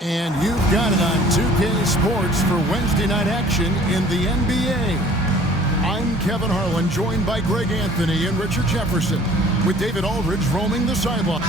And you've got it on 2K Sports for Wednesday night action in the NBA. I'm Kevin Harlan, joined by Greg Anthony and Richard Jefferson, with David Aldridge roaming the sideline.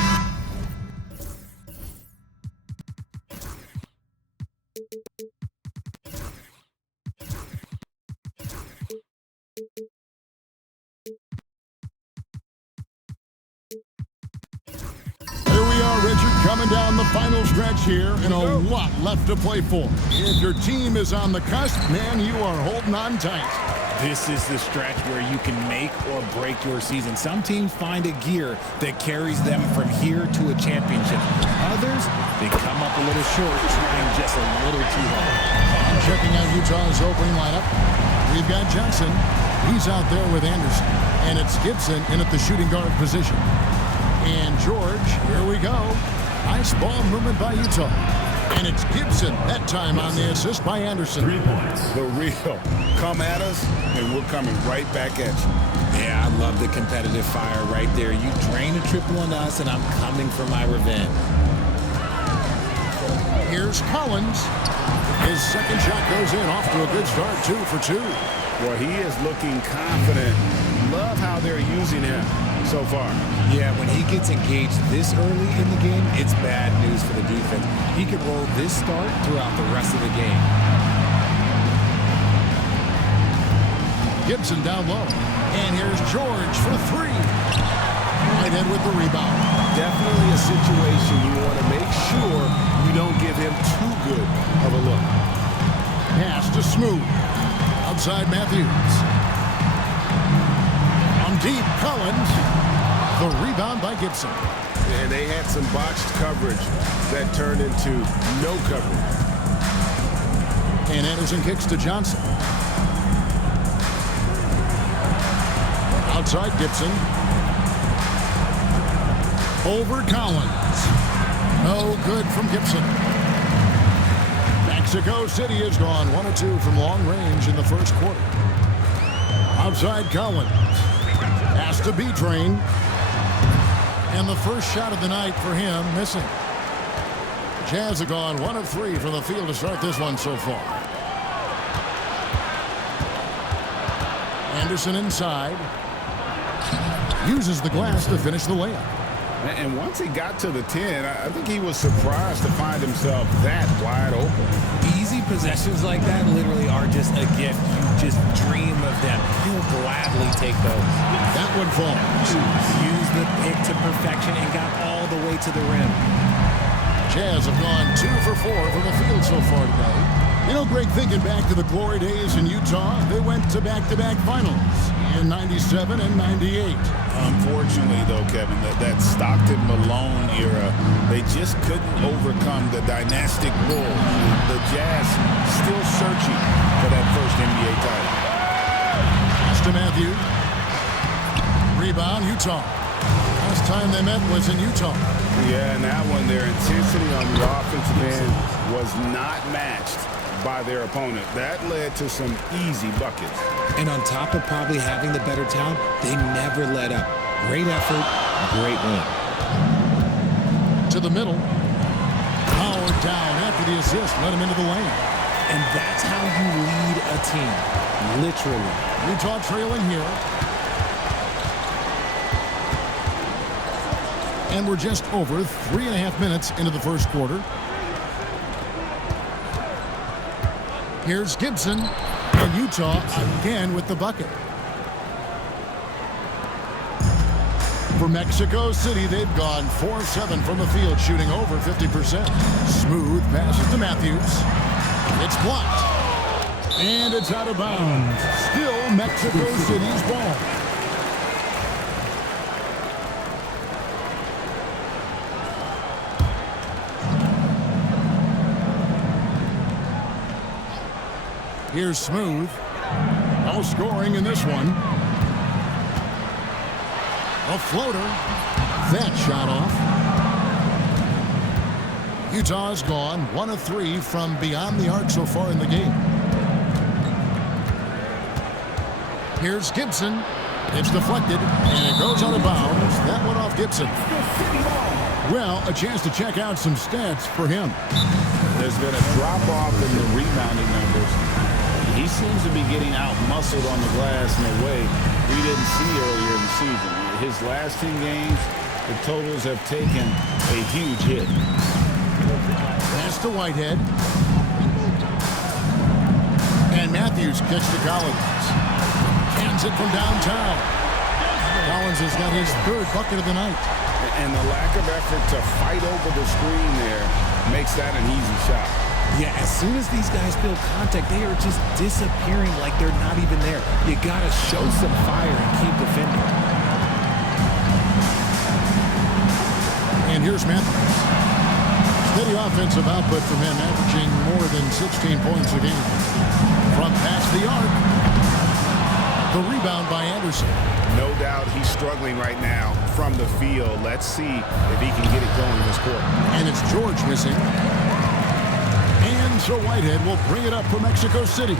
Coming down the final stretch here, and a lot left to play for. If your team is on the cusp, man, you are holding on tight. This is the stretch where you can make or break your season. Some teams find a gear that carries them from here to a championship. Others, they come up a little short, trying just a little too hard. Checking out Utah's opening lineup, we've got Johnson. He's out there with Anderson, and it's Gibson in at the shooting guard position. And George, here we go. Nice ball movement by Utah. And it's Gibson, that time on the assist by Anderson. 3 points. The real. Come at us, and we're coming right back at you. Yeah, I love the competitive fire right there. You drain a triple on us, and I'm coming for my revenge. Here's Collins. His second shot goes in, off to a good start, 2 for 2. Well, he is looking confident. Love how they're using him so far. Yeah, when he gets engaged this early in the game, it's bad news for the defense. He could roll this start throughout the rest of the game. Gibson down low. And here's George for 3. Whitehead with the rebound. Definitely a situation you want to make sure you don't give him too good of a look. Pass to Smooth. Outside Matthews. On deep, Collins. The rebound by Gibson. And they had some botched coverage that turned into no coverage. And Anderson kicks to Johnson. Outside Gibson. Over Collins. No good from Gibson. Mexico City has gone 1 of 2 from long range in the first quarter. Outside Collins. Has to be drained. And the first shot of the night for him missing. Jazz have gone 1 of 3 from the field to start this one so far. Anderson inside. Uses the glass to finish the layup. And once he got to the 10, I think he was surprised to find himself that wide open. Easy possessions like that literally are just a gift. You just dream of them. You'll gladly take those. That one falls. Use the pick to perfection and got all the way to the rim. Jazz have gone 2 for 4 from the field so far today. You know, Greg, thinking back to the glory days in Utah, they went to back-to-back finals in 97 and 98. Unfortunately, though, Kevin, that Stockton-Malone era, they just couldn't overcome the dynastic Bulls. The Jazz still searching for that first NBA title. Pass to Matthews. Rebound, Utah. Last time they met was in Utah. Yeah, and that one, their intensity on the offensive end was not matched by their opponent. That led to some easy buckets. And on top of probably having the better talent, they never let up. Great effort, great win. To the middle. Howard down after the assist, let him into the lane. And that's how you lead a team, literally. Utah trailing here. And we're just over 3.5 minutes into the first quarter. Here's Gibson, and Utah again with the bucket. For Mexico City, they've gone 4-7 from the field, shooting over 50%. Smooth passes to Matthews. It's blocked. And it's out of bounds. Still Mexico City's ball. Here's Smooth. No scoring in this one. A floater. That shot off. Utah's gone 1 of 3 from beyond the arc so far in the game. Here's Gibson. It's deflected, and it goes out of bounds. That one off Gibson. Well, a chance to check out some stats for him. There's been a drop-off in the rebounding numbers. He seems to be getting out-muscled on the glass in a way we didn't see earlier in the season. His last 10 games, the totals have taken a huge hit. Pass to Whitehead. And Matthews kicks to Collins. Hands it from downtown. Collins has got his third bucket of the night. And the lack of effort to fight over the screen there makes that an easy shot. Yeah, as soon as these guys feel contact, they are just disappearing like they're not even there. You got to show some fire and keep defending. And here's Matthews. Steady offensive output from him, averaging more than 16 points a game. From past the arc. The rebound by Anderson. No doubt he's struggling right now from the field. Let's see if he can get it going this quarter. And it's George missing. And so Whitehead will bring it up for Mexico City.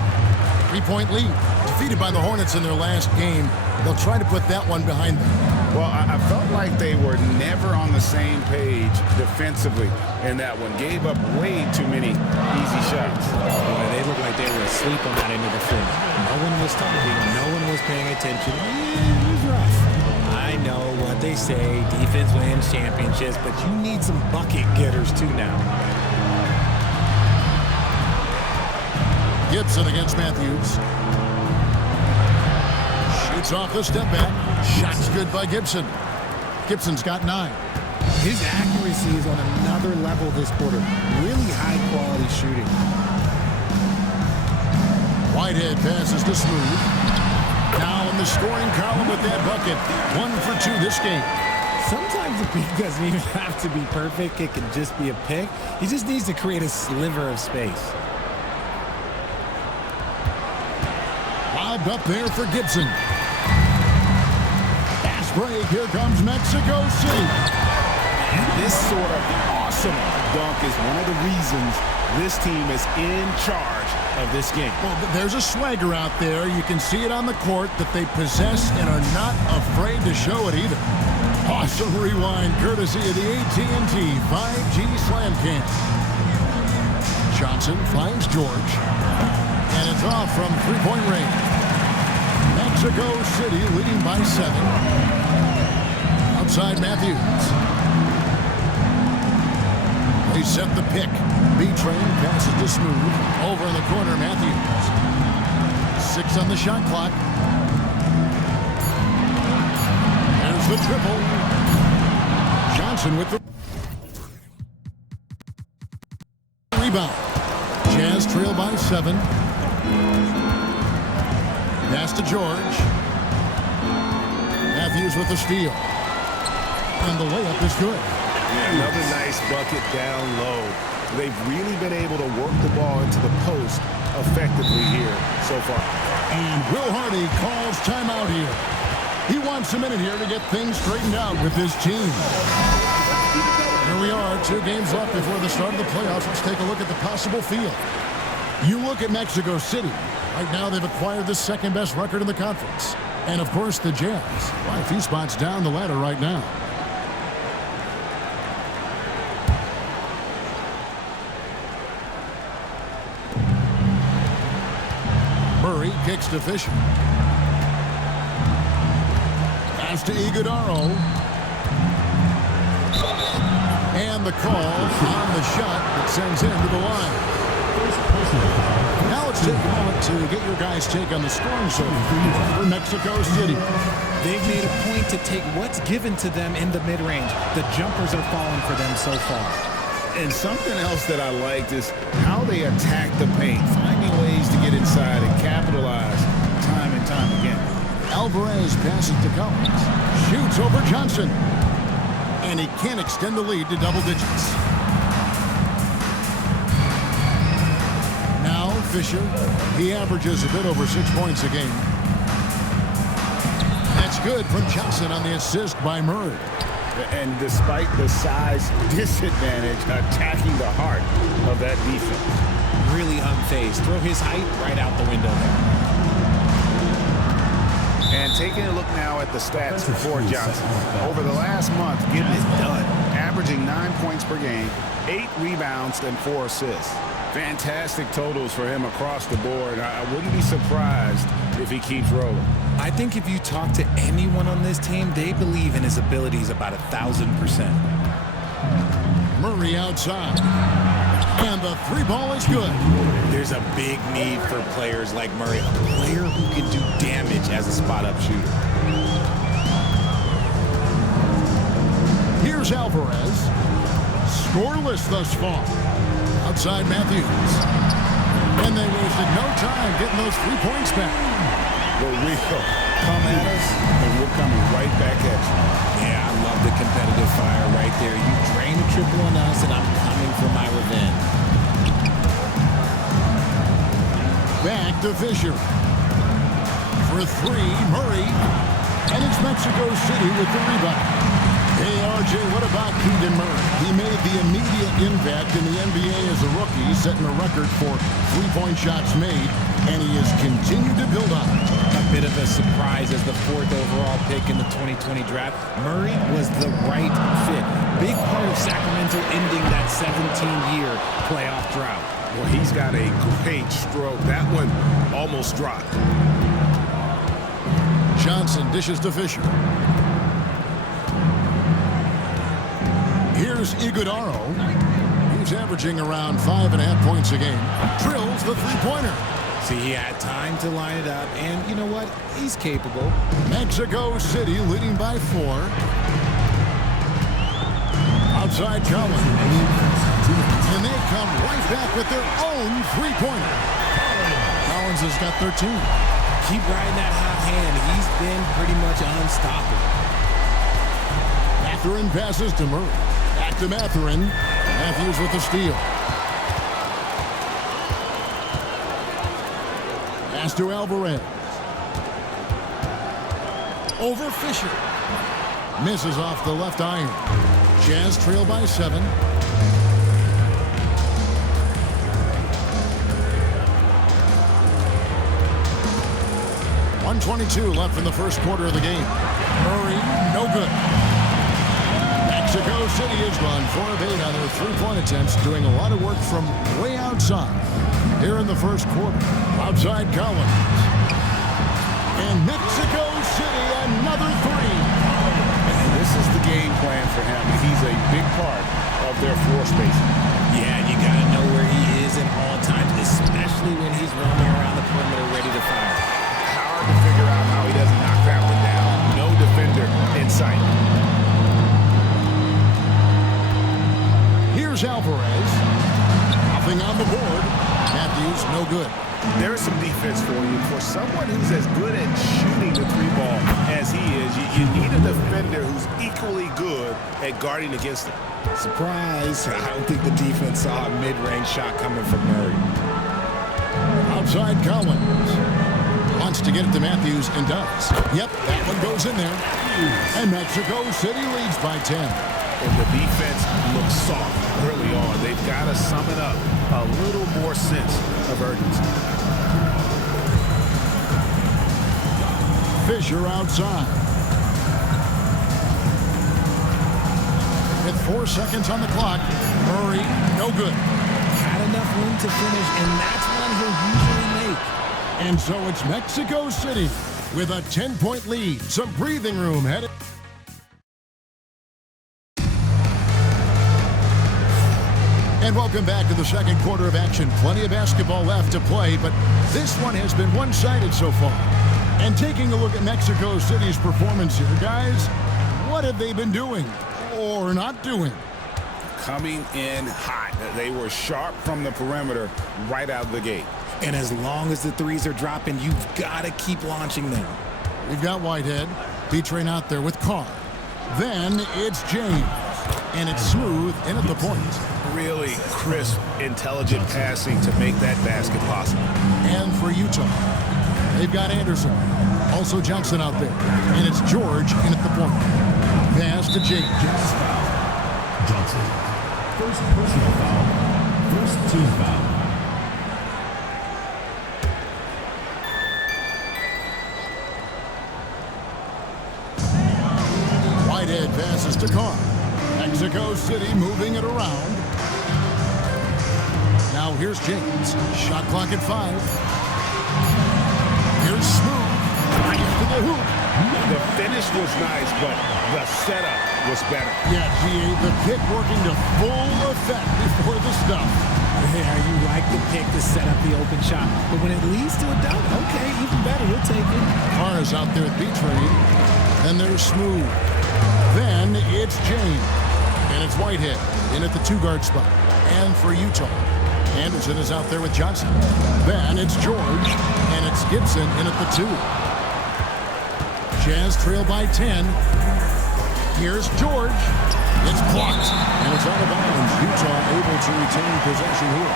3-point lead. Defeated by the Hornets in their last game. They'll try to put that one behind them. Well, I felt like they were never on the same page defensively in that one. Gave up way too many easy shots. Boy, they looked like they were asleep on that end of the floor. No one was talking. No one was paying attention. It was rough. I know what they say. Defense wins championships, but you need some bucket getters too now. Gibson against Matthews. Shoots off the step back. Shot's good by Gibson. Gibson's got 9. His accuracy is on another level this quarter. Really high quality shooting. Whitehead passes to Smooth. Now in the scoring column with that bucket. 1 for 2 this game. Sometimes the pick doesn't even have to be perfect. It can just be a pick. He just needs to create a sliver of space. Lobbed up there for Gibson. Fast break. Here comes Mexico City. And this sort of awesome dunk is one of the reasons this team is in charge of this game. Well, there's a swagger out there. You can see it on the court that they possess and are not afraid to show it either. Awesome rewind courtesy of the AT&T 5G Slam Cam. Johnson finds George. And it's off from three-point range. Mexico City leading by 7. Outside Matthews. They set the pick. B-Train passes to Smooth. Over in the corner, Matthews. 6 on the shot clock. There's the triple. Johnson with the rebound. Jazz trail by 7. Pass to George. Matthews with the steal. And the layup is good. Another nice bucket down low. They've really been able to work the ball into the post effectively here so far. And Will Hardy calls timeout here. He wants a minute here to get things straightened out with his team. Here we are, 2 games left before the start of the playoffs. Let's take a look at the possible field. You look at Mexico City. Right now they've acquired the second best record in the conference. And of course the Jazz. Quite a few spots down the ladder right now. Murray kicks to Fisher. Pass to Iguodaro. And the call on the shot that sends him to the line. Now let's take a moment to get your guys' take on the scoring so for Mexico City. They've made a point to take what's given to them in the mid-range. The jumpers are falling for them so far. And something else that I liked is how they attack the paint, finding ways to get inside and capitalize time and time again. Alvarez passes to Collins. Shoots over Johnson. And he can't extend the lead to double digits. Now Fisher. He averages a bit over 6 points a game. That's good from Johnson on the assist by Murray. And despite the size disadvantage, attacking the heart of that defense. Really unfazed. Throw his height right out the window And taking a look now at the stats for Johnson. Over the last month, getting it done. Averaging 9 points per game, 8 rebounds, and 4 assists. Fantastic totals for him across the board. I wouldn't be surprised if he keeps rolling. I think if you talk to anyone on this team, they believe in his abilities about 1,000%. Murray outside. And the 3-ball is good. There's a big need for players like Murray, a player who can do damage as a spot-up shooter. Here's Alvarez. Scoreless thus far. Outside Matthews. And they wasted no time getting those 3 points back. Well, we come at us, and we're coming right back at you. Yeah, I love the competitive fire right there. You drain a triple on us, and I'm coming for my revenge. Back to Fisher. For 3, Murray. And it's Mexico City with the rebound. Hey, RJ, what about Keegan Murray? He made the immediate impact in the NBA as a rookie, setting a record for 3-point shots made, and he has continued to build on it. A bit of a surprise as the 4th overall pick in the 2020 draft. Murray was the right fit. Big part of Sacramento ending that 17-year playoff drought. Well, he's got a great stroke. That one almost dropped. Johnson dishes to Fisher. Here's Iguodaro. He's averaging around 5.5 points a game. Drills the 3-pointer. See, he had time to line it up, and you know what? He's capable. Mexico City leading by 4. Outside Collins. And they come right back with their own 3-pointer. Collins has got 13. Keep riding that hot hand. He's been pretty much unstoppable. Mathurin passes to Murray. Back to Mathurin. Matthews with the steal. Pass to Alvarez. Over Fisher. Misses off the left iron. Jazz trail by 7. .122 left in the first quarter of the game. Murray, no good. Mexico City has gone 4 of 8 on their 3-point attempts, doing a lot of work from way outside. Here in the first quarter, outside Collins. And Mexico City, another 3. This is the game plan for him. He's a big part of their floor spacing. Yeah, you got to know where he is at all times, especially when he's roaming around the perimeter ready to fire. Hard to figure out how he doesn't knock that one down. No defender in sight. Here's Alvarez. Nothing on the board. Matthews, no good. There is some defense for you. For someone who's as good at shooting the 3-ball as he is, you need a defender who's equally good at guarding against him. Surprise. I don't think the defense saw a mid-range shot coming from Murray. Outside Collins. Wants to get it to Matthews and does. Yep, that one goes in there. And Mexico City leads by 10. And the defense looks soft early on. They've got to sum it up. A little more sense of urgency. Fisher outside. With 4 seconds on the clock, Murray, no good. Had enough room to finish, and that's one he'll usually make. And so it's Mexico City with a 10-point lead. Some breathing room headed. And welcome back to the second quarter of action. Plenty of basketball left to play, but this one has been one-sided so far. And taking a look at Mexico City's performance here, guys, what have they been doing or not doing? Coming in hot. They were sharp from the perimeter right out of the gate. And as long as the threes are dropping, you've got to keep launching them. We've got Whitehead. B-Train out there with Carr. Then it's James. And it's smooth in at the point. Really crisp, intelligent passing to make that basket possible. And for Utah, they've got Anderson. Also Johnson out there. And it's George in at the point. Pass to James. Johnson. First personal foul. First team foul. to Carr. Mexico City moving it around. Now here's James. Shot clock at 5. Here's Smooth. Right to the hoop. The finish was nice, but the setup was better. Yeah, G.A., the pick working to full effect before the stuff. Yeah, you like the pick to set up the open shot, but when it leads to a dunk, okay, even better, you'll take it. Carr is out there at B-Train. Then there's Smooth. Then it's James. And it's Whitehead in at the 2-guard spot. And for Utah, Anderson is out there with Johnson. Then it's George. And it's Gibson in at the 2. Jazz trail by 10. Here's George. It's blocked. And it's out of bounds. Utah able to retain possession here.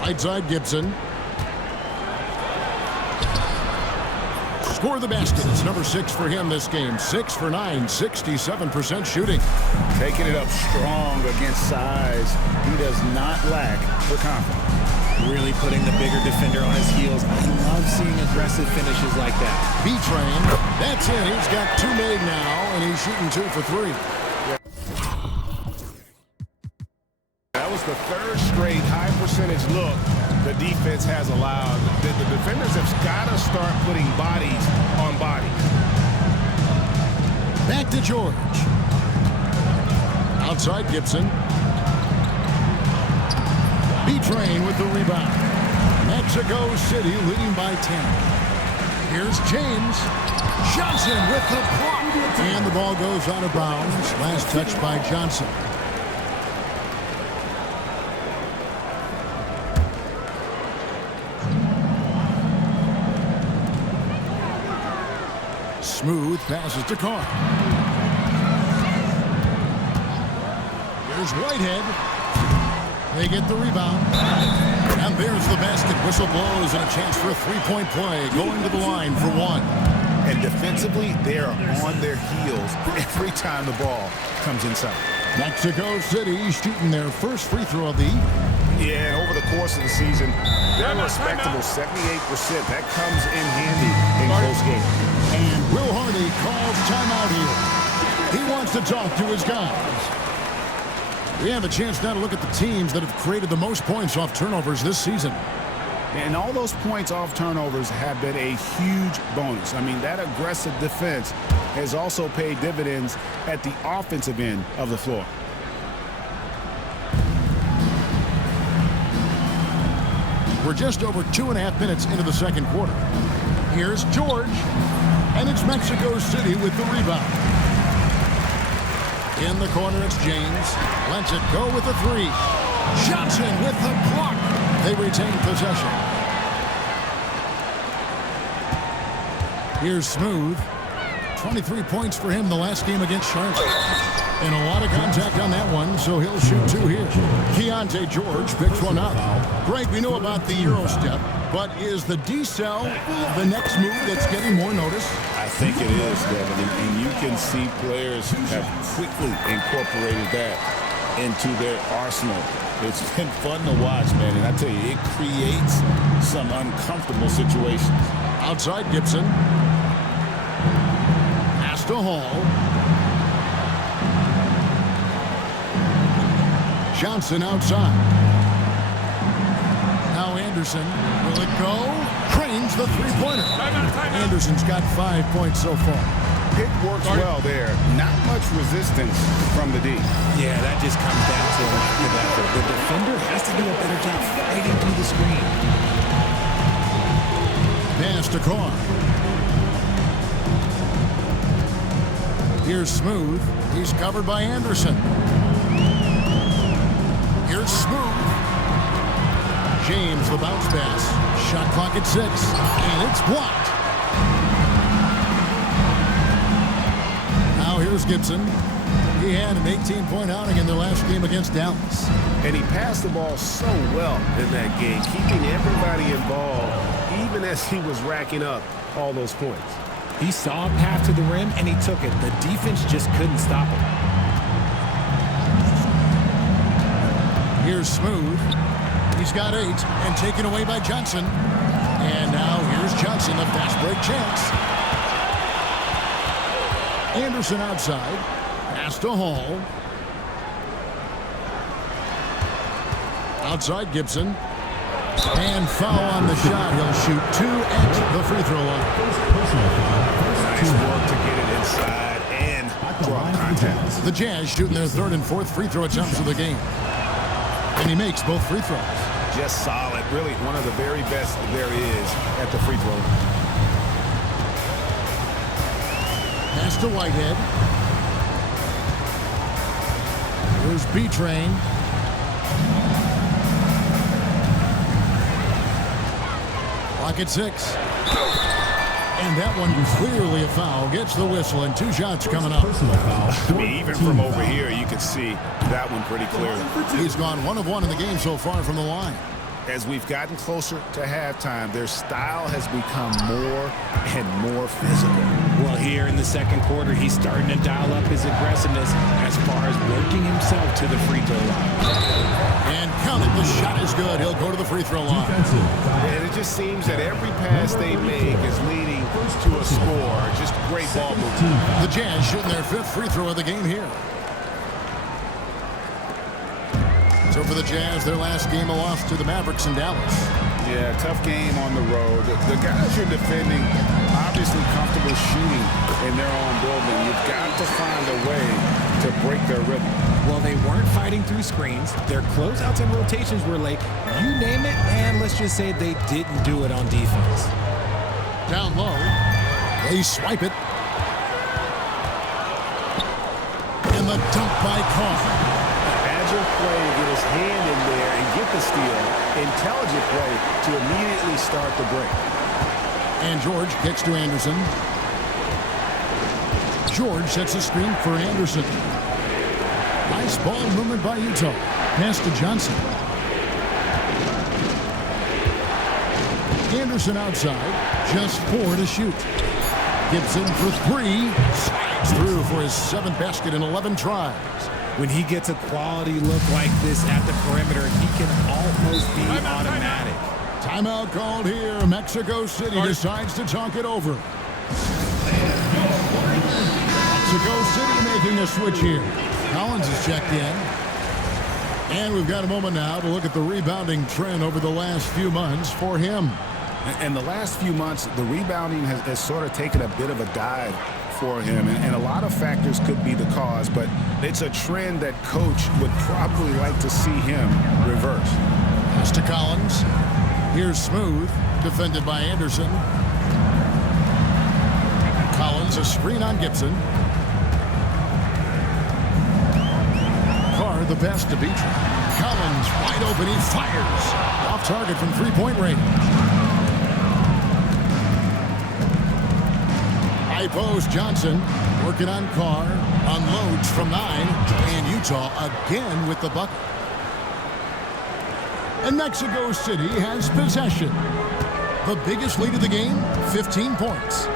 Right side Gibson. Score the basket. It's number 6 for him this game. 6 for 9, 67% shooting. Taking it up strong against size. He does not lack for confidence. Really putting the bigger defender on his heels. I love seeing aggressive finishes like that. B-Train. That's it. He's got 2 made now, and he's shooting 2 for 3. That was the 3rd straight high percentage look the defense has allowed. The defenders have got to start putting bodies on bodies. Back to George. Outside Gibson. B-Train with the rebound. Mexico City leading by 10. Here's James. Johnson with the block. And the ball goes out of bounds. Last touch by Johnson. Smooth passes to Carr. Here's Whitehead. They get the rebound. And there's the basket. Whistle blows and a chance for a 3-point play. Going to the line for 1. And defensively, they are on their heels every time the ball comes inside. Mexico City shooting their first free throw of the evening. Yeah, and over the course of the season, they're a respectable 78%. That comes in handy in close games. And Will Hardy calls timeout here. He wants to talk to his guys. We have a chance now to look at the teams that have created the most points off turnovers this season. And all those points off turnovers have been a huge bonus. I mean, that aggressive defense has also paid dividends at the offensive end of the floor. We're just over 2.5 minutes into the second quarter. Here's George, and it's Mexico City with the rebound. In the corner, it's James. Lets it go with the 3. Johnson with the block. They retain possession. Here's Smooth. 23 points for him the last game against Charlotte. And a lot of contact on that one, so he'll shoot 2 here. Keontae George picks one up. Greg, we know about the Euro step, but is the D-cell the next move that's getting more notice? I think it is, Devin, and you can see players have quickly incorporated that into their arsenal. It's been fun to watch, man, and I tell you, it creates some uncomfortable situations. Outside Gibson. Pass to Hall. Johnson outside. Now Anderson. Will it go? Cranes the 3-pointer. Anderson's got 5 points so far. Pick works well there. Not much resistance from the D. Yeah, that just comes down to a lack of effort. The defender has to do a better job fighting through the screen. Pass to Carr. Here's Smooth. He's covered by Anderson. Here's Smooth. James, the bounce pass. Shot clock at 6. And it's blocked. Now here's Gibson. He had an 18-point outing in their last game against Dallas. And he passed the ball so well in that game, keeping everybody involved, even as he was racking up all those points. He saw a path to the rim, and he took it. The defense just couldn't stop him. Here's Smooth. He's got 8 and taken away by Johnson. And now here's Johnson, a fast break chance. Anderson outside. Pass to Hall. Outside Gibson. And foul on the shot. He'll shoot 2 at the free throw line. Nice work to get it inside and draw contact. The Jazz shooting their 3rd and 4th free throw attempts of the game. And he makes both free throws. Just solid. Really one of the very best there is at the free throw line. Pass to Whitehead. Here's B-Train. Clock at 6. And that one clearly a foul. Gets the whistle and 2 shots coming up. I mean, even from over here, you can see that one pretty clearly. He's gone 1 of 1 in the game so far from the line. As we've gotten closer to halftime, their style has become more and more physical. Well, here in the second quarter, he's starting to dial up his aggressiveness as far as working himself to the free throw line. And count it, the shot is good. He'll go to the free throw line. And it just seems that every pass they make is leading to a score. Just great ball movement. The Jazz shooting their 5th free throw of the game here. So for the Jazz, their last game, a loss to the Mavericks in Dallas. Yeah, tough game on the road. The guys you're defending, obviously comfortable shooting in their own building. You've got to find a way to break their rhythm. Well, they weren't fighting through screens. Their closeouts and rotations were late. You name it, and let's just say they didn't do it on defense. Down low. They swipe it. And the dunk by Carr. Agile play to get his hand in there and get the steal. Intelligent play to immediately start the break. And George kicks to Anderson. George sets a screen for Anderson. Nice ball movement by Utah. Pass to Johnson. Anderson outside. Just 4 to shoot. Gibson for 3. Slides through for his 7th basket in 11 tries. When he gets a quality look like this at the perimeter, he can almost be automatic. Timeout called here. Mexico City decides to talk it over. Mexico City making a switch here. Collins is checked in. And we've got a moment now to look at the rebounding trend over the last few months for him. And the last few months, the rebounding has sort of taken a bit of a dive for him, and a lot of factors could be the cause, but it's a trend that coach would probably like to see him reverse. Pass to Collins. Here's Smooth, defended by Anderson. Collins, a screen on Gibson. Carr, the best to beat. Collins, wide open, he fires. Off target from 3-point range. High post, Johnson working on Carr, unloads from 9, and Utah again with the bucket. And Mexico City has possession. The biggest lead of the game, 15 points.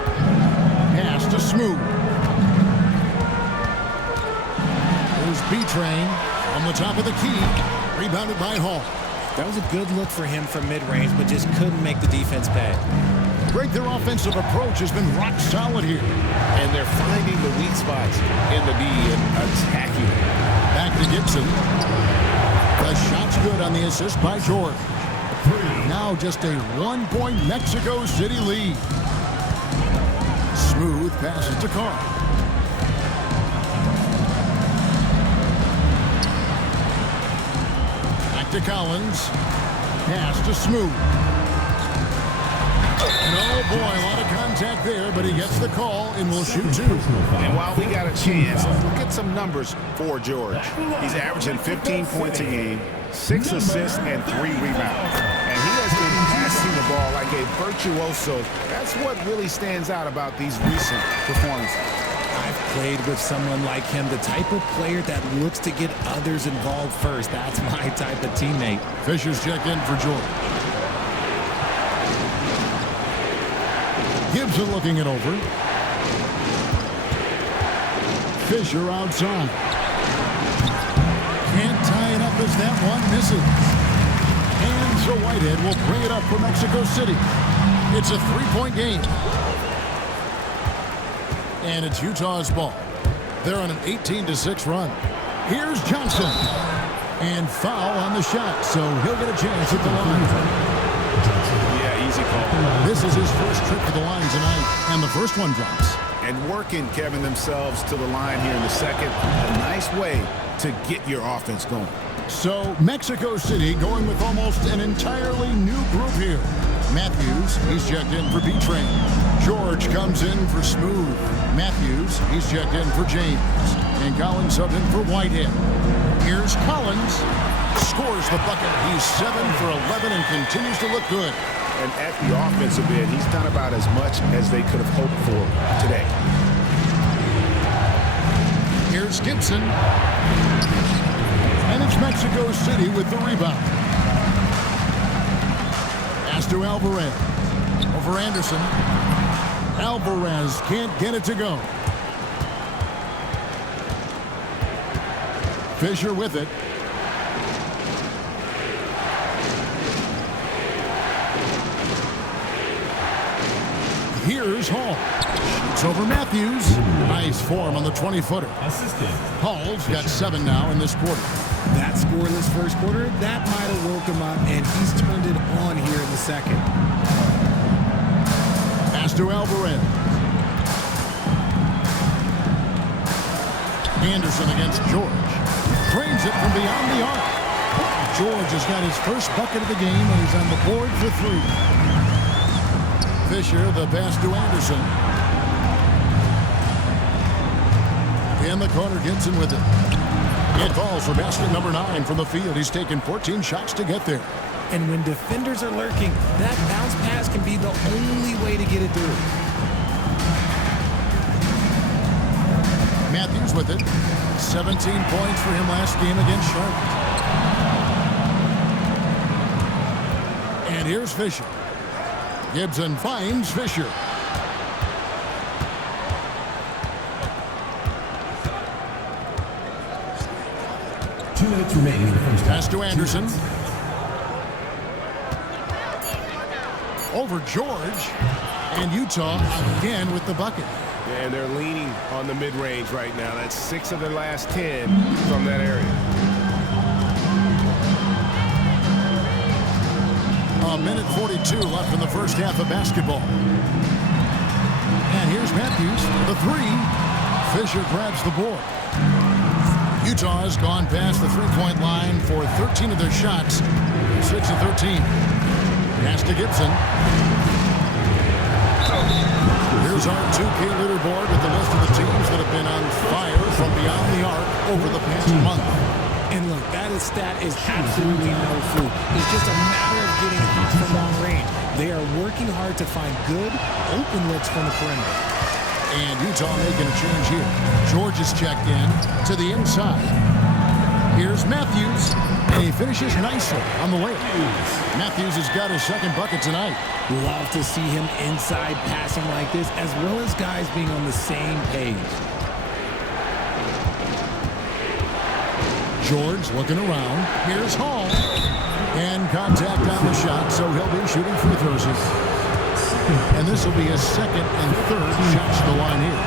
Pass to Smooth. There's B-Train on the top of the key, rebounded by Hall. That was a good look for him from mid-range, but just couldn't make the defense pay. Greg, their offensive approach has been rock solid here. And they're finding the weak spots in the D and attacking it. Back to Gibson. The shot's good on the assist by George. Now just a 1-point Mexico City lead. Smooth passes to Carr. Back to Collins. Pass to Smooth. And oh boy, a lot of contact there, but he gets the call and will shoot 2. And while we got a chance, look at some numbers for George. He's averaging 15 points a game, 6 assists, and 3 rebounds. And he has been passing the ball like a virtuoso. That's what really stands out about these recent performances. I've played with someone like him, the type of player that looks to get others involved first. That's my type of teammate. Fisher's checked in for George. Gibson looking it over. Fisher outside. Can't tie it up as that one misses. And so Whitehead will bring it up for Mexico City. It's a 3-point game. And it's Utah's ball. They're on an 18-6 run. Here's Johnson. And foul on the shot, so he'll get a chance at the line. Yeah, easy call. This is his first trip to the line tonight, and the first one drops. And working, Kevin, themselves to the line here in the second. A nice way to get your offense going. So Mexico City going with almost an entirely new group here. Matthews, he's checked in for B-Train. George comes in for Smooth. Matthews, he's checked in for James. And Collins subbed in for Whitehead. Here's Collins. Scores the bucket. He's 7 for 11 and continues to look good. And at the offensive end, he's done about as much as they could have hoped for today. Here's Gibson. And it's Mexico City with the rebound. Pass to Alvarez. Over Anderson. Alvarez can't get it to go. Fisher with it. Here's Hall. Shoots over Matthews. Nice form on the 20-footer. Assistant. Hall's got 7 now in this quarter. That scoreless first quarter, that might have woke him up, and he's turned it on here in the second. Pass to Alvarez. Anderson against George. Drains it from beyond the arc. George has got his first bucket of the game, and he's on the board for 3. Fisher, the pass to Anderson. In the corner, Gibson with it. It falls for basket number 9 from the field. He's taken 14 shots to get there. And when defenders are lurking, that bounce pass can be the only way to get it through. Matthews with it. 17 points for him last game against Charlotte. And here's Fisher. Gibson finds Fisher. Two minutes remaining in the first half. Pass to Anderson. Over George. And Utah again with the bucket. And they're leaning on the mid-range right now. That's 6 of their last 10 from that area. A minute 42 left in the first half of basketball. And here's Matthews for the 3. Fisher grabs the board. Utah has gone past the three-point line for 13 of their shots. 6 of 13. Pass to Gibson. Here's our 2K leaderboard with the list of the teams that have been on fire from beyond the arc over the past month. And look, that stat is absolutely no fluke. It's just a matter of getting hot from long range. They are working hard to find good, open looks from the perimeter. And Utah making a change here. George is checked in to the inside. Here's Matthews, and he finishes nicely on the layup. Matthews has got his second bucket tonight. Love to see him inside passing like this, as well as guys being on the same page. George looking around. Here's Hall. And contact on the shot, so he'll be shooting free throws here. And this will be his second and third shots to the line here.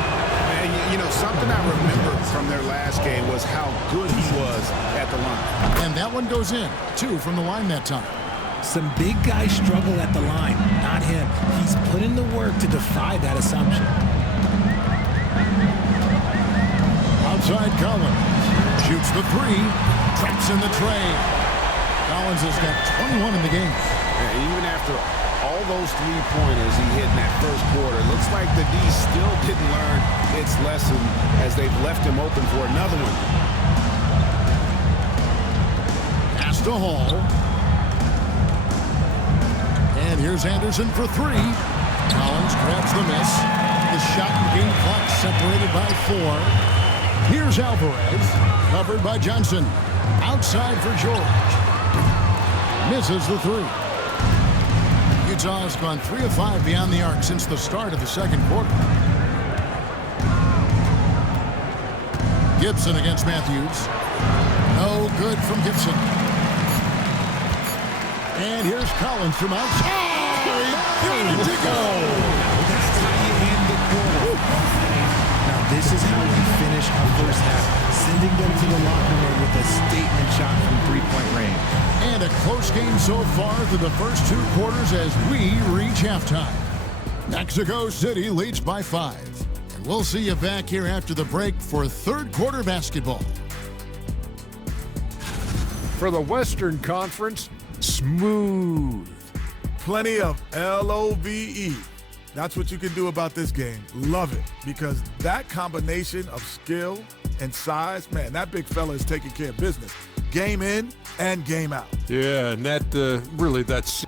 And, you know, something I remember from their last game was how good he was at the line. And that one goes in. 2 from the line that time. Some big guys struggle at the line, not him. He's put in the work to defy that assumption. Outside Collins. Shoots the 3. Traps in the tray. Collins has got 21 in the game. Yeah, even after all those three-pointers he hit in that first quarter, it looks like the D still didn't learn its lesson as they've left him open for another one. Pass to Hall. And here's Anderson for 3. Collins grabs the miss. The shot and game clock separated by 4. Here's Alvarez, covered by Johnson. Outside for George. Misses the 3. Utah has gone 3 of 5 beyond the arc since the start of the second quarter. Gibson against Matthews. No good from Gibson. And here's Collins from outside. Got it to go. That's how you end the quarter. Now, this is how we finish our first half, sending them to the locker room with a statement shot from three-point range. And a close game so far through the first 2 quarters as we reach halftime. Mexico City leads by 5. And we'll see you back here after the break for third quarter basketball. For the Western Conference, smooth. Plenty of L-O-V-E. That's what you can do about this game. Love it, because that combination of skill and size, man, that big fella is taking care of business. Game in and game out. Yeah, and that's...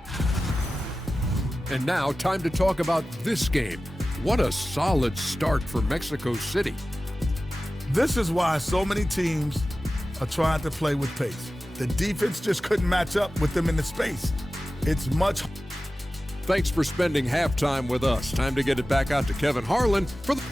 And now, time to talk about this game. What a solid start for Mexico City. This is why so many teams are trying to play with pace. The defense just couldn't match up with them in the space. It's much. Thanks for spending halftime with us. Time to get it back out to Kevin Harlan for the...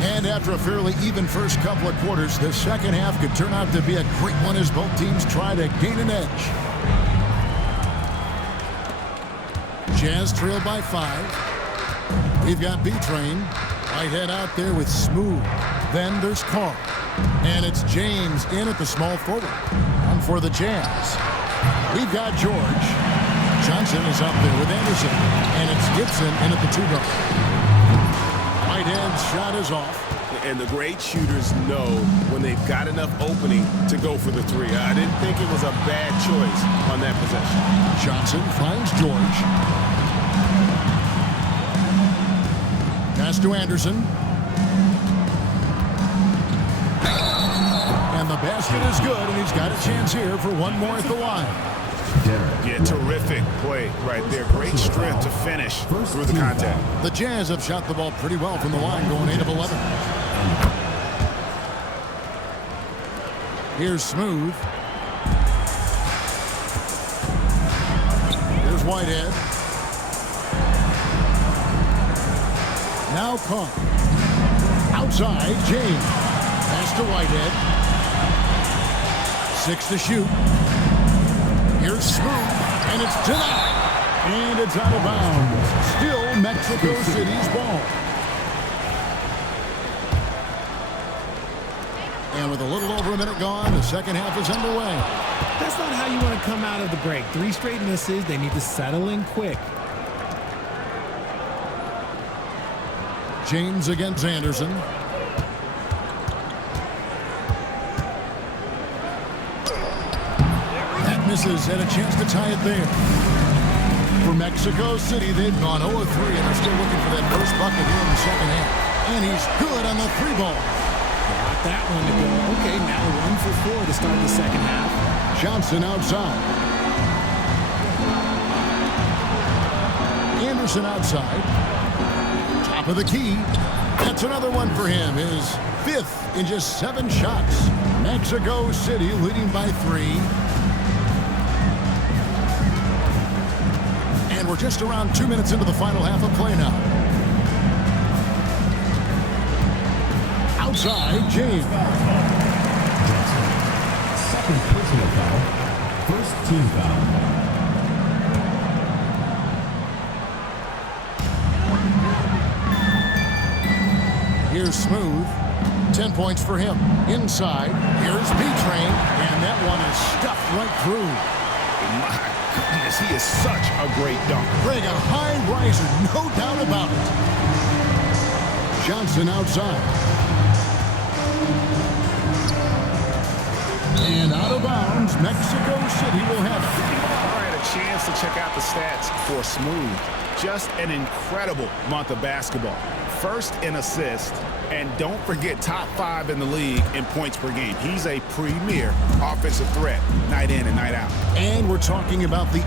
And after a fairly even first couple of quarters, the second half could turn out to be a great one as both teams try to gain an edge. Jazz trail by 5. We've got B-Train. Whitehead out there with Smooth. Then there's Carr. And it's James in at the small forward. And for the Jazz, we've got George. Johnson is up there with Anderson. And it's Gibson in at the 2-guard. Whitehead's shot is off. And the great shooters know when they've got enough opening to go for the 3. I didn't think it was a bad choice on that possession. Johnson finds George. Pass to Anderson. And the basket is good, and he's got a chance here for one more at the line. Yeah, terrific play right there. Great strength to finish through the contact. The Jazz have shot the ball pretty well from the line, going 8 of 11. Here's Smooth. Here's Whitehead. Now Carr. Outside, James. Pass to Whitehead. 6 to shoot. Here's Smooth, and it's denied. And it's out of bounds. Still Mexico City's ball. And with a little over a minute gone, the second half is underway. That's not how you want to come out of the break. 3 straight misses. They need to settle in quick. James against Anderson. That misses, and a chance to tie it there. For Mexico City, they've gone 0-3 and are still looking for that first bucket here in the second half. And he's good on the 3-ball. Got that one to go. Okay, now 1 for 4 to start the second half. Johnson outside. Anderson outside. Top of the key. That's another one for him. His 5th in just 7 shots. Mexico City leading by 3. And we're just around 2 minutes into the final half of play now. Outside, James. Second personal foul. First team foul. Here's Smooth. 10 points for him. Inside, here's B-Train, and that one is stuffed right through. My goodness, he is such a great dunker. Greg, a high riser, no doubt about it. Johnson outside. And out of bounds, Mexico City will have it. All right, a chance to check out the stats for Smooth. Just an incredible month of basketball. First in assists, and don't forget top 5 in the league in points per game. He's a premier offensive threat night in and night out. And we're talking about the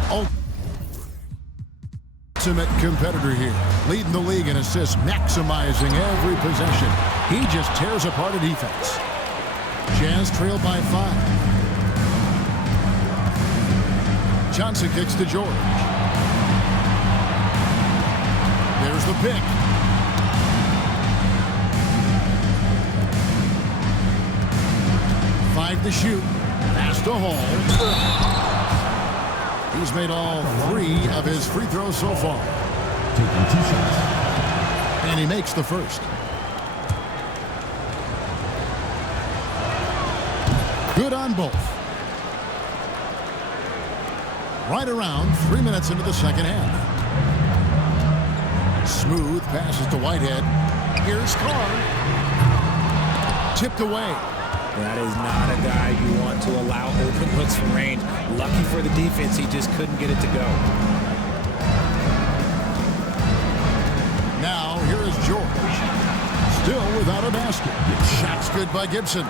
ultimate competitor here. Leading the league in assists, maximizing every possession. He just tears apart a defense. Jazz trail by 5. Johnson kicks to George. There's the pick. Five to shoot. Pass to Hall. He's made all 3 of his free throws so far. Taking 2 shots. And he makes the first. Good on both. Right around 3 minutes into the second half. Smooth passes to Whitehead. Here's Carr. Tipped away. That is not a guy you want to allow open looks from range. Lucky for the defense, he just couldn't get it to go. Now, here is George. Still without a basket. Shot's good by Gibson.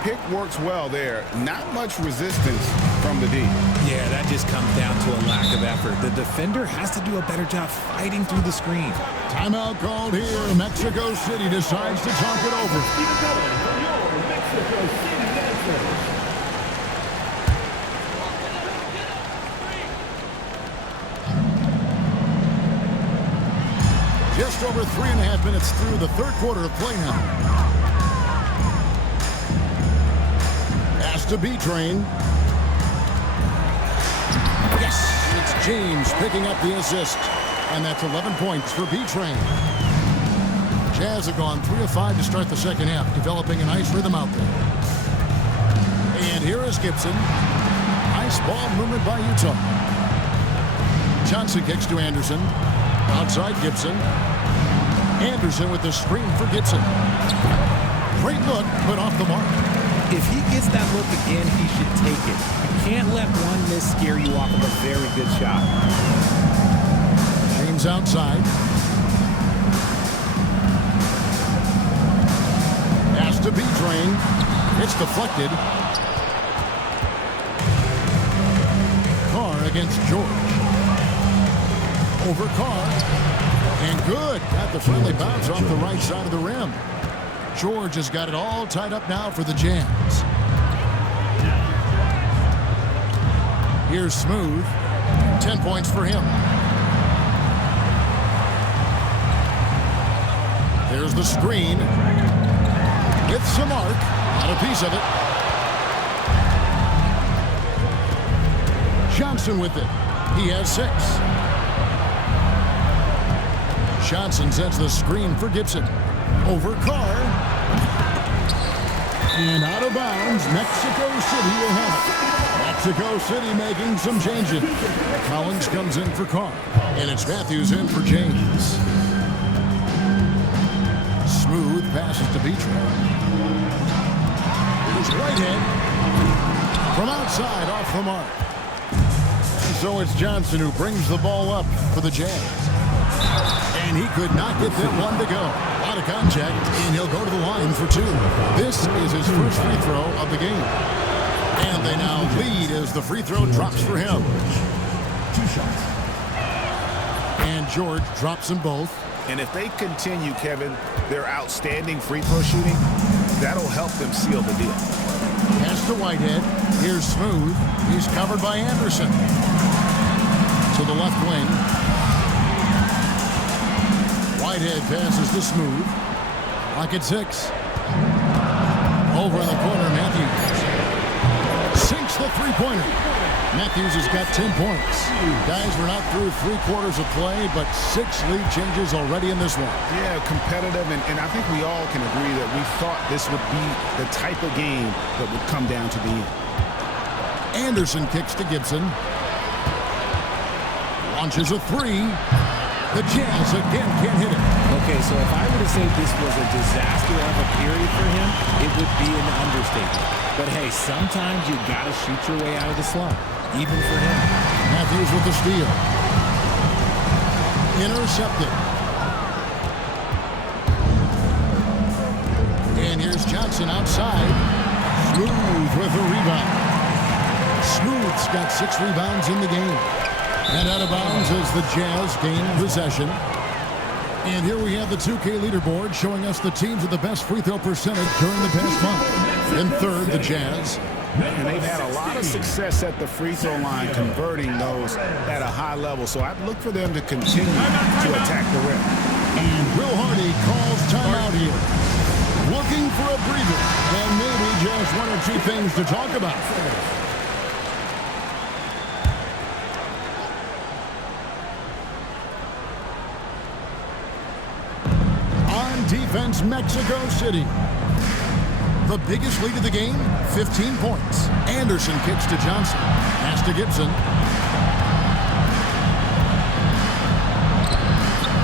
Pick works well there. Not much resistance from the D. Yeah, that just comes down to a lack of effort. The defender has to do a better job fighting through the screen. Timeout called here. Mexico City decides to talk it over. Just over 3.5 minutes through the third quarter of play now. Pass to B-Train. Yes, it's James picking up the assist. And that's 11 points for B-Train. Jazz have gone 3 of 5 to start the second half, developing a nice rhythm out there. And here is Gibson. Nice ball movement by Utah. Johnson kicks to Anderson. Outside Gibson. Anderson with the screen for Gibson. Great look, but off the mark. If he gets that look again, he should take it. You can't let one miss scare you off of a very good shot. James outside. Pass to B-Train. It's deflected. Carr against George. Over Carr. And good. Got the friendly bounce off the right side of the rim. George has got it all tied up now for the Jazz. Here's Smooth. 10 points for him. There's the screen. With some arc. Not a piece of it. Johnson with it. He has 6. Johnson sets the screen for Gibson. Over Carr. And out of bounds, Mexico City will have it. Mexico City making some changes. Collins comes in for Carr. And it's Matthews in for James. Smooth passes to B-Train. Here's Whitehead. From outside, off the mark. And so it's Johnson who brings the ball up for the Jazz. And he could not get that one to go. A lot of contact, and he'll go to the line for 2. This is his first free throw of the game. And they now lead as the free throw drops for him. 2 shots. And George drops them both. And if they continue, Kevin, their outstanding free throw shooting, that'll help them seal the deal. Pass to Whitehead. Here's Smooth. He's covered by Anderson. To the left wing. Whitehead passes to Smooth. Lock at 6. Over in the corner, Matthews. Sinks the three-pointer. Matthews has got 10 points. Guys, we're not through 3 quarters of play, but 6 lead changes already in this one. Yeah, competitive, and I think we all can agree that we thought this would be the type of game that would come down to the end. Anderson kicks to Gibson. Launches a 3. The Jazz again can't hit it. Okay, so if I were to say this was a disaster of a period for him, it would be an understatement. But hey, sometimes you gotta shoot your way out of the slump, even for him. Matthews with the steal. Intercepted. And here's Johnson outside. Smooth with the rebound. Smooth's got 6 rebounds in the game. And out of bounds as the Jazz gain possession. And here we have the 2K leaderboard showing us the teams with the best free throw percentage during the past month. In third, the Jazz. And they've had a lot of success at the free throw line converting those at a high level. So I'd look for them to continue to attack the rim. And Will Hardy calls timeout here. Looking for a breather and maybe just one or two things to talk about. On defense, Mexico City. The biggest lead of the game, 15 points. Anderson kicks to Johnson. Pass to Gibson.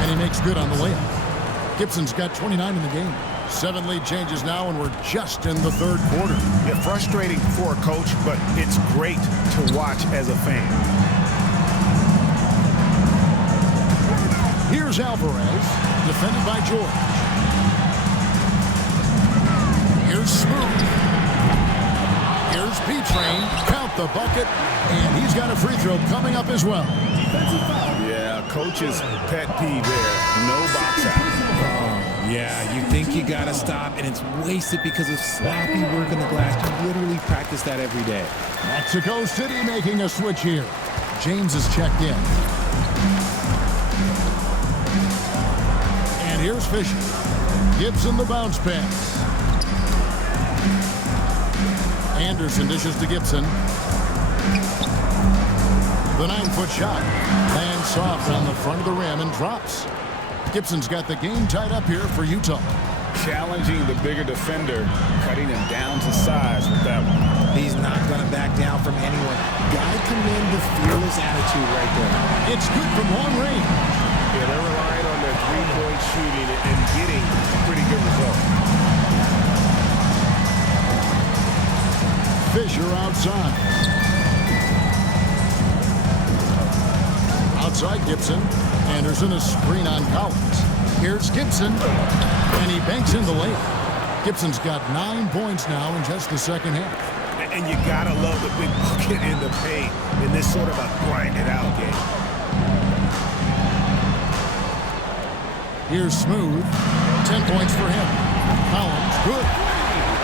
And he makes good on the layup. Gibson's got 29 in the game. 7 lead changes now, and we're just in the third quarter. Yeah, frustrating for a coach, but it's great to watch as a fan. Here's Alvarez, defended by George. Here's Smooth. Here's B-Train. Count the bucket, and he's got a free throw coming up as well. Yeah, coach's pet peeve there. No box out. Yeah, you think you got to stop, and it's wasted because of sloppy work in the glass. You literally practice that every day. Mexico City making a switch here. James is checked in. And here's Fisher. Gibson the bounce pass. Anderson dishes to Gibson. The 9-foot shot. Lands soft on the front of the rim and drops. Gibson's got the game tied up here for Utah. Challenging the bigger defender, cutting him down to size with that one. He's not going to back down from anyone. Gotta commend the fearless attitude right there. It's good from long range. Yeah, they're relying on their three-point shooting and getting a pretty good result. Fisher outside. Outside Gibson. Anderson, a screen on Collins. Here's Gibson, and he banks in the layup. Gibson's got 9 points now in just the second half. And you gotta love the big bucket in the paint in this sort of a grind-it-out game. Here's Smooth. 10 points for him. Collins, good.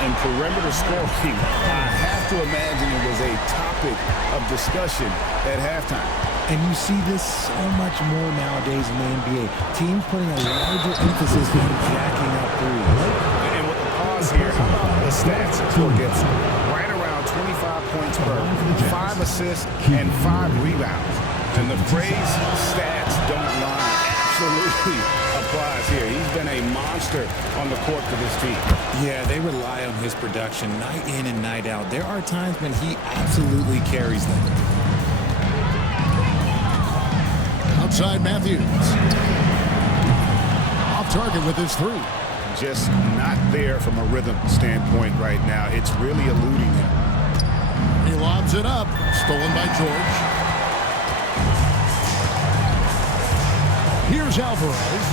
And perimeter scoring, I have to imagine it was a topic of discussion at halftime. And you see this so much more nowadays in the NBA. Teams putting a larger emphasis on jacking up threes. And with the pause here, the stats for Gibson. Right around 25 points per, 5 assists, and 5 rebounds. And the phrase stats don't lie absolutely applies here. He's been a monster on the court for this team. Yeah, they rely on his production night in and night out. There are times when he absolutely carries them. Outside Matthews. Off target with his 3. Just not there from a rhythm standpoint right now. It's really eluding him. He lobs it up. Stolen by George. Here's Alvarez.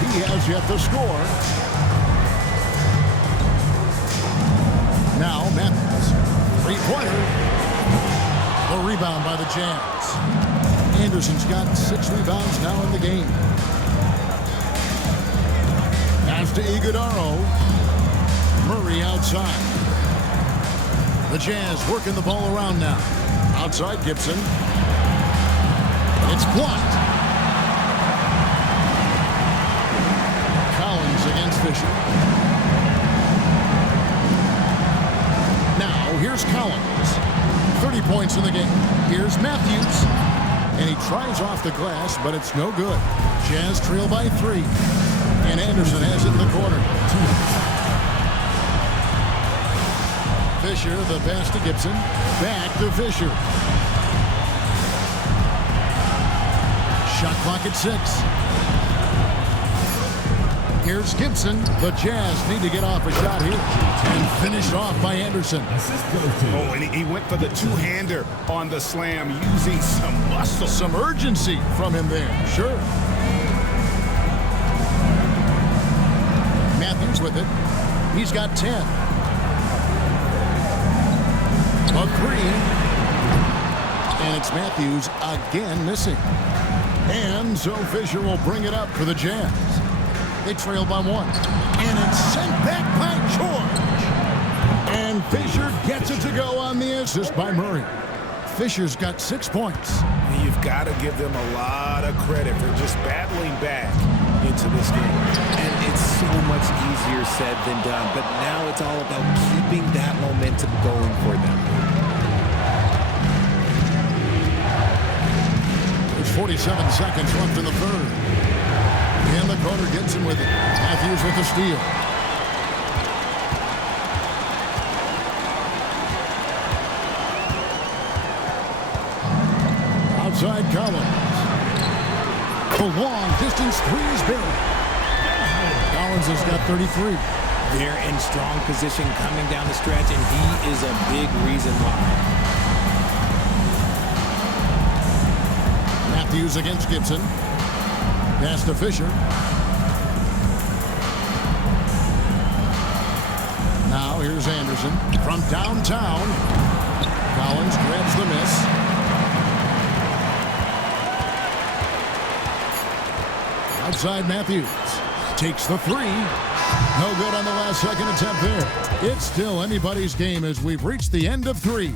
He has yet to score. Now Matthews. 3-pointer. The rebound by the Jazz. Anderson's got 6 rebounds now in the game. Pass to Iguodaro. Murray outside. The Jazz working the ball around now. Outside Gibson. It's blocked. Collins against Fisher. Now here's Collins. 30 points in the game. Here's Matthews. And he tries off the glass, but it's no good. Jazz trail by 3. And Anderson has it in the corner. Fisher, the pass to Gibson. Back to Fisher. Shot clock at 6. Here's Gibson. The Jazz need to get off a shot here. And finished off by Anderson. Oh, and he went for the two-hander on the slam, using some muscle. Some urgency from him there. Sure. Matthews with it. He's got 10. A 3. And it's Matthews again missing. And so Fisher will bring it up for the Jazz. They trail by 1. And it's sent back by George. And And Fisher gets it to go on the assist by Murray. Fisher's got 6 points. You've got to give them a lot of credit for just battling back into this game. And it's so much easier said than done, but now it's all about keeping that momentum going for them. There's 47 seconds left in the third. In the corner, Gibson with it. Matthews with the steal. Outside Collins. The long distance three is buried. Collins has got 33. They're in strong position coming down the stretch, and he is a big reason why. Matthews against Gibson. Pass to Fisher. Now here's Anderson from downtown. Collins grabs the miss. Outside Matthews. Takes the three. No good on the last second attempt there. It's still anybody's game as we've reached the end of three.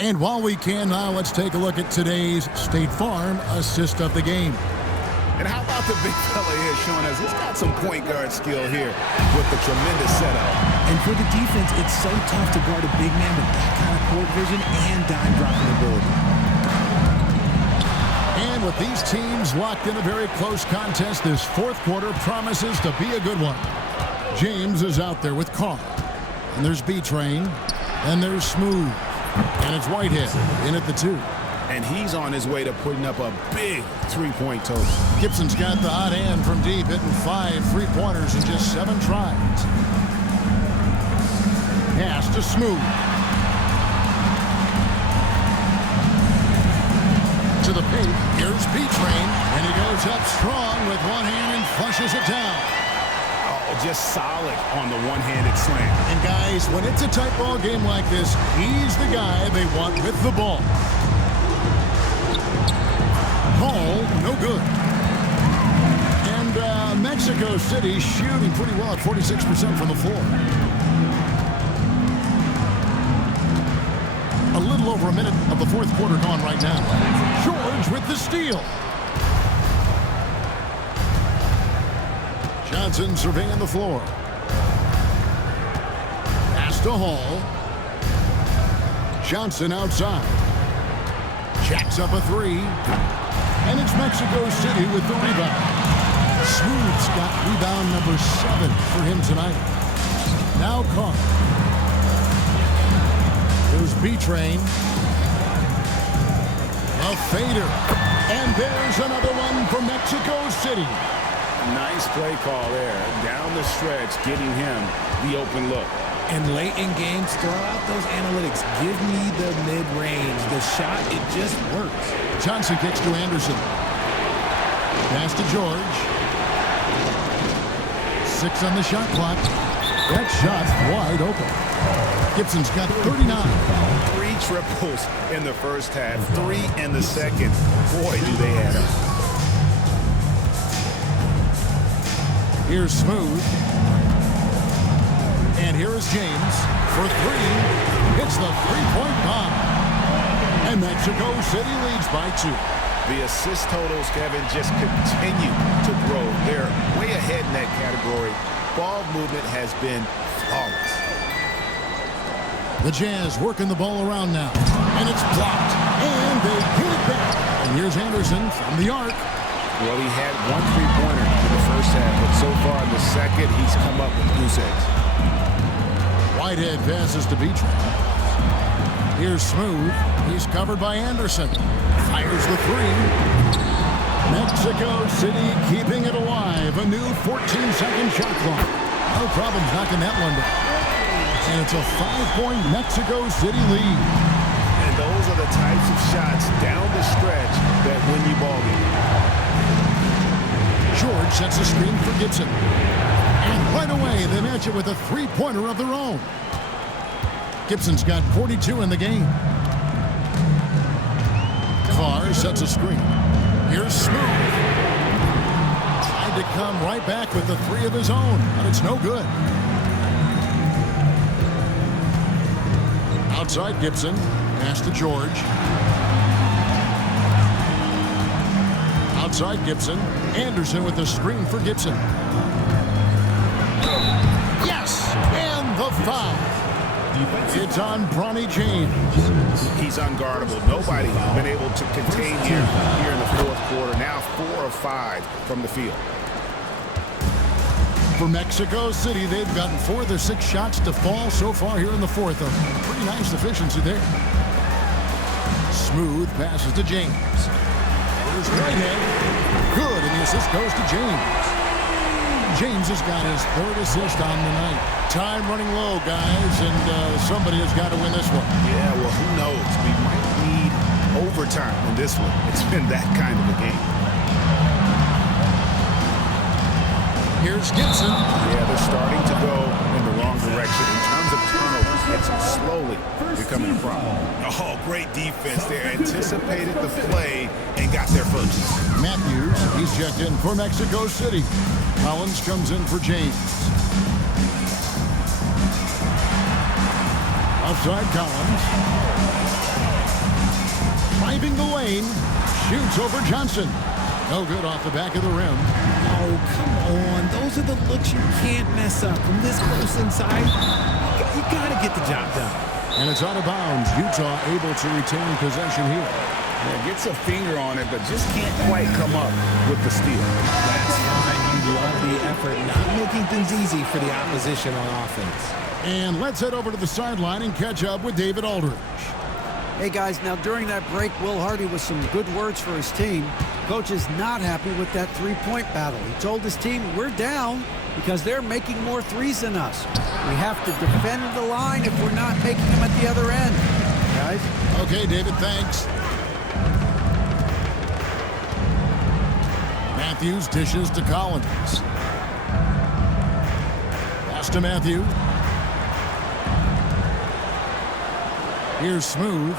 And while we can now, let's take a look at today's State Farm assist of the game. And how about the big fella here showing us he's got some point guard skill here with the tremendous setup. And for the defense, it's so tough to guard a big man with that kind of court vision and dime dropping ability. And with these teams locked in a very close contest, this fourth quarter promises to be a good one. James is out there with Carr. And there's B-Train. And there's Smooth. And it's Whitehead in at the 2. And he's on his way to putting up a big three-point total. Gibson's got the hot hand from deep, hitting 5 3-pointers in just 7 tries. Pass to Smooth. To the paint, here's B-Train, and he goes up strong with one hand and flushes it down. Oh, just solid on the one-handed slam. And guys, when it's a tight ball game like this, he's the guy they want with the ball. Ball, no good. And Mexico City shooting pretty well at 46% from the floor. A little over a minute of the fourth quarter gone right now. George with the steal. Johnson surveying the floor. Pass to Hall. Johnson outside. Jacks up a 3. And it's Mexico City with the rebound. Smooth's got rebound number 7 for him tonight. Now Carr. There's B-Train. A fader. And there's another one for Mexico City. Nice play call there. Down the stretch, getting him the open look. And late in games, throw out those analytics. Give me the mid-range. The shot, it just works. Johnson kicks to Anderson. Pass to George. 6 on the shot clock. That shot wide open. Gibson's got 39. 3 triples in the first half, 3 in the second. Boy, do they add up. Here's Smooth. And here is James for 3. Hits the three-point bomb. And Mexico City leads by 2. The assist totals, Kevin, just continue to grow. They're way ahead in that category. Ball movement has been flawless. The Jazz working the ball around now. And it's blocked. And they get it back. And here's Anderson from the arc. Well, he had 1 3-pointer in the first half, but so far in the second, he's come up with goose eggs. Whitehead passes to B-Train. Here's Smooth. He's covered by Anderson. Fires the 3. Mexico City keeping it alive. A new 14-second shot clock. No problem knocking that one down. And it's a 5-point Mexico City lead. And those are the types of shots down the stretch that win you ball games. George sets a screen for Gibson. And right away, they match it with a 3-pointer of their own. Gibson's got 42 in the game. Carr sets a screen. Here's Smooth. Tried to come right back with the 3 of his own, but it's no good. Outside Gibson. Pass to George. Outside Gibson. Anderson with the screen for Gibson. Yes! And the foul. It's on Bronny James. He's unguardable. Nobody's been able to contain him here in the fourth quarter. Now 4 of 5 from the field. For Mexico City, they've gotten 4 of their 6 shots to fall so far here in the fourth. A pretty nice efficiency there. Smooth passes to James. Here's Whitehead. Good, and the assist goes to James. James has got his 3rd assist on the night. Time running low, guys, and somebody has got to win this one. Yeah, well, who knows? We might need overtime in this one. It's been that kind of a game. Here's Gibson. Yeah, they're starting to go in the wrong direction. In terms of turnovers, it's slowly becoming a problem. Oh, great defense there. Anticipated the play and got there first. Matthews, he's checked in for Mexico City. Collins comes in for James. Outside Collins. Driving the lane. Shoots over Johnson. No good off the back of the rim. Oh, come on. Those are the looks you can't mess up. From this close inside, you got to get the job done. And it's out of bounds. Utah able to retain possession here. Yeah, gets a finger on it, but just can't quite come up with the steal. That's fine. You love the effort, not making things easy for the opposition on offense. And let's head over to the sideline and catch up with David Aldridge. Hey, guys, now during that break, Will Hardy with some good words for his team. Coach is not happy with that three-point battle. He told his team, we're down because they're making more threes than us. We have to defend the line if we're not making them at the other end. Guys? Okay, David, thanks. Matthews dishes to Collins. Pass to Matthew. Here's Smooth.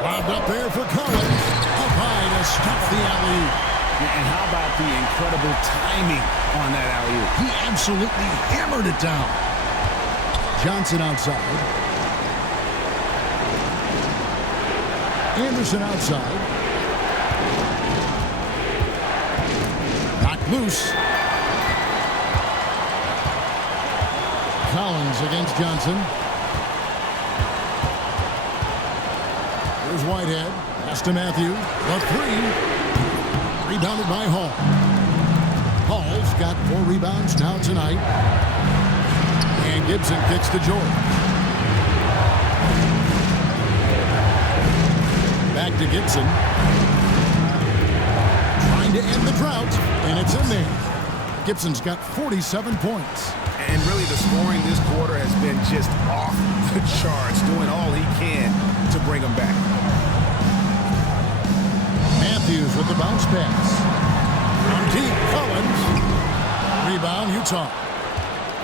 Lobbed up there for Collins. Up high to stop the alley-oop. And how about the incredible timing on that alley-oop? He absolutely hammered it down. Johnson outside. Anderson outside. Knocked loose. Collins against Johnson. Here's Whitehead. Pass to Matthew. The three. Rebounded by Hall. Hall's got 4 rebounds now tonight. And Gibson kicks to George. Back to Gibson. Trying to end the drought. And it's in there. Gibson's got 47 points. And really the scoring this quarter has been just off the charts, doing all he can to bring them back. Matthews with the bounce pass. From deep, Collins. Rebound, Utah.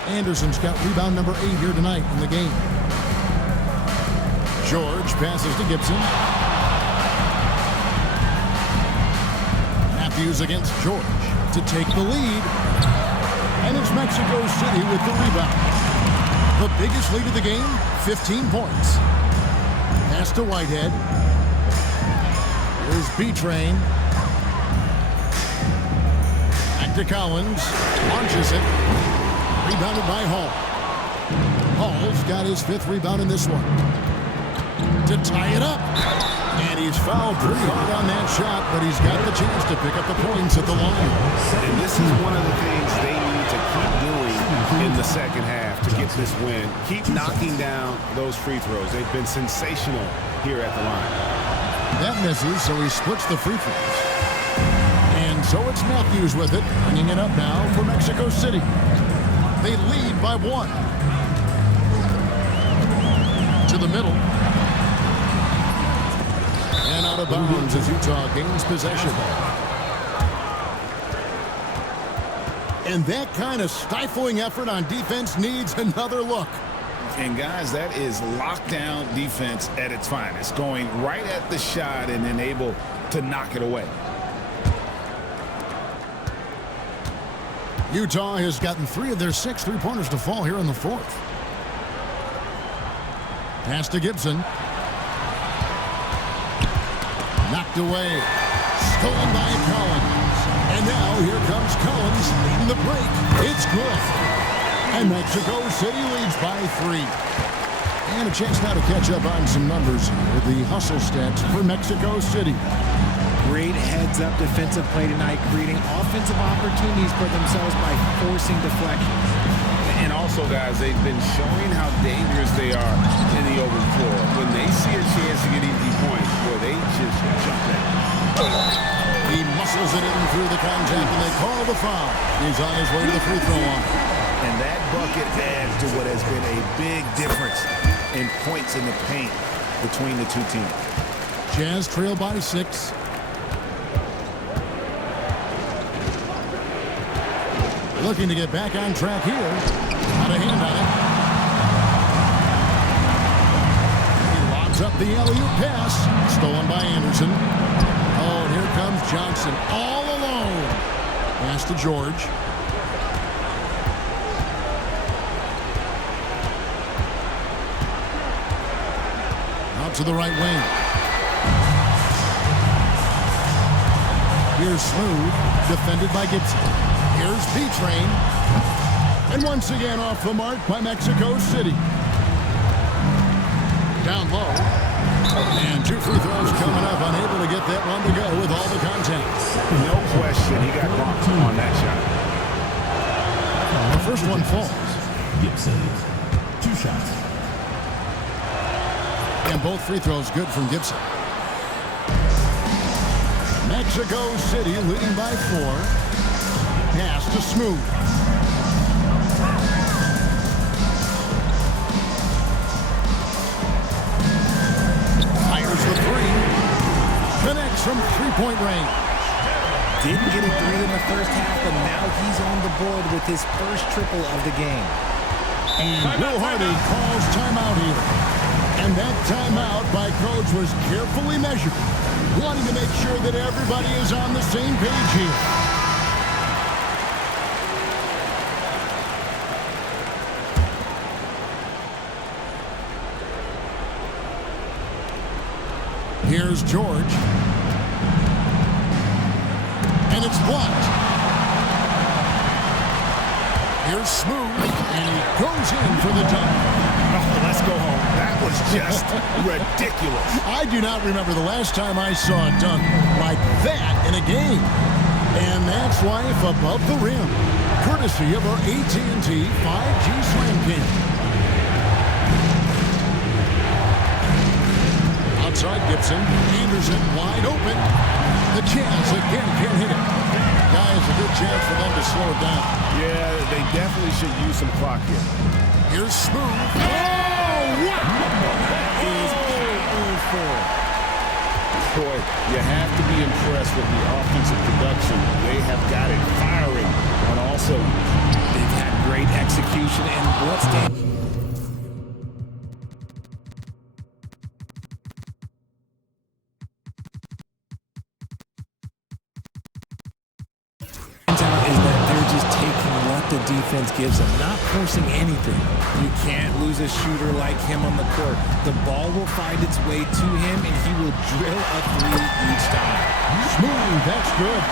Anderson's got rebound number 8 here tonight in the game. George passes to Gibson. Matthews against George to take the lead. And it's Mexico City with the rebound. The biggest lead of the game, 15 points. Pass to Whitehead. Here's B-Train. Back to Collins. Launches it. Rebounded by Hall. Hall's got his 5th rebound in this one. To tie it up. And he's fouled pretty hard on that shot, but he's got the chance to pick up the points at the line. And this is one of the things they need to keep doing in the second half to get this win. Keep knocking down those free throws. They've been sensational here at the line. That misses, so he splits the free throws. And so it's Matthews with it, bringing it up now for Mexico City. They lead by 1. To the middle. And out of bounds as Utah gains possession. And that kind of stifling effort on defense needs another look. And guys, that is lockdown defense at its finest, going right at the shot and then able to knock it away. Utah has gotten 3 of their 6 three-pointers to fall here in the 4th. Pass to Gibson. Knocked away. Stolen by Collins. And now here comes Collins leading the break. It's good. And Mexico City leads by 3. And a chance now to catch up on some numbers with the hustle stats for Mexico City. Great heads-up defensive play tonight, creating offensive opportunities for themselves by forcing deflections. And also, guys, they've been showing how dangerous they are in the open floor. When they see a chance to get easy points, boy, they just jump in. He muscles it in through the contact, and they call the foul. He's on his way to the free throw line. And that bucket adds to what has been a big difference in points in the paint between the two teams. Jazz trail by 6. Looking to get back on track here. Got a hand on it. He lobs up the alley-oop pass. Stolen by Anderson. Oh, and here comes Johnson all alone. Pass to George. Out to the right wing. Here's Smooth, defended by Gibson. Here's B-Train. And once again off the mark by Mexico City. Down low. And 2 free throws coming up, unable to get that one to go with all the contact. No question, he got bumped on that shot. The first one falls. Gibson, 2 shots. And both free throws good from Gibson. Mexico City leading by 4. Pass to Smooth. Fires the 3. Connects from 3-point range. Didn't get a 3 in the first half, but now he's on the board with his first triple of the game. And Will Hardy calls timeout here. And that timeout by coach was carefully measured, wanting to make sure that everybody is on the same page here. Here's George. And it's blocked. Here's Smooth, and he goes in for the dunk. Oh, let's go home. That was just ridiculous. I do not remember the last time I saw a dunk like that in a game. And that's life above the rim, courtesy of our AT&T 5G Slam Cam. Outside Gibson, Anderson wide open. The chance again can't hit it. Guys, a good chance for them to slow it down. Yeah, they definitely should use some clock here. Here's Smooth. Oh, wow! Is beautiful. Boy, you have to be impressed with the offensive production. They have got it firing. And also, they've had great execution and bloodstained. The defense gives them, not forcing anything. You can't lose a shooter like him on the court. The ball will find its way to him, and he will drill a 3 each time. Smooth, that's good.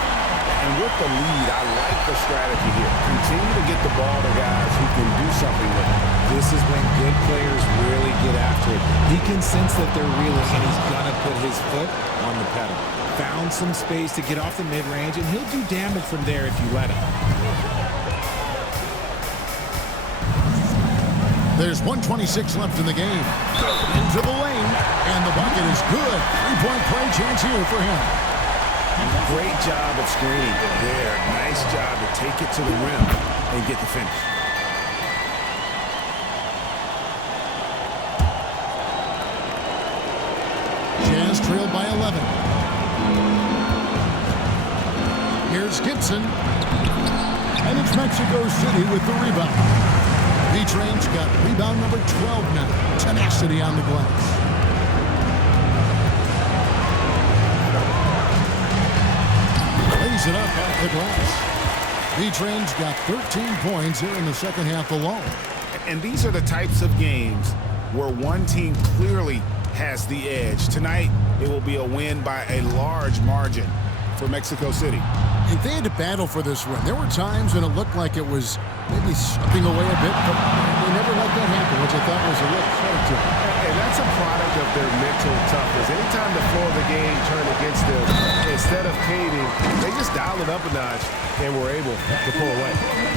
And with the lead, I like the strategy here. Continue to get the ball to guys who can do something with it. This is when good players really get after it. He can sense that they're reeling, and he's going to put his foot on the pedal. Found some space to get off the mid-range, and he'll do damage from there if you let him. There's 1:26 left in the game. Into the lane, and the bucket is good. 3-point play chance here for him. Great job of screening there. Nice job to take it to the rim and get the finish. Jazz trailed by 11. Here's Gibson. And it's Mexico City with the rebound. B-Train's got rebound number 12 now. Tenacity on the glass. Lays it up off the glass. B-Train's got 13 points here in the second half alone. And these are the types of games where one team clearly has the edge. Tonight, it will be a win by a large margin for Mexico City. If they had to battle for this win, there were times when it looked like it was maybe slipping away a bit, but they never let that happen, which I thought was a real credit to them. And that's a product of their mental toughness. Anytime the flow of the game turned against them, instead of caving, they just dialed it up a notch and were able to pull away.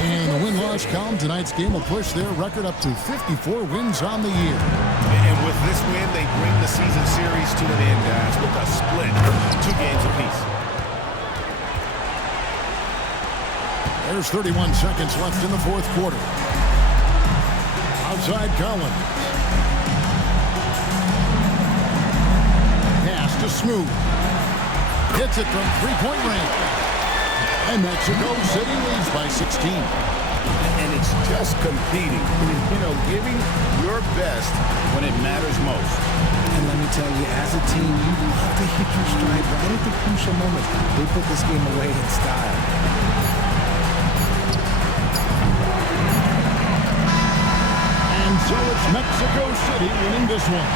And the win-loss column, tonight's game will push their record up to 54 wins on the year. And with this win, they bring the season series to an end, guys, with a split, 2 games apiece. There's 31 seconds left in the fourth quarter. Outside Collins. Pass to Smooth. Hits it from three-point range. And Mexico City leads by 16. And it's just competing, giving your best when it matters most. And let me tell you, as a team, you love to hit your stride right at the crucial moments. They put this game away in style. So it's Mexico City winning this one.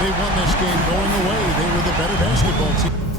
They won this game going away. They were the better basketball team.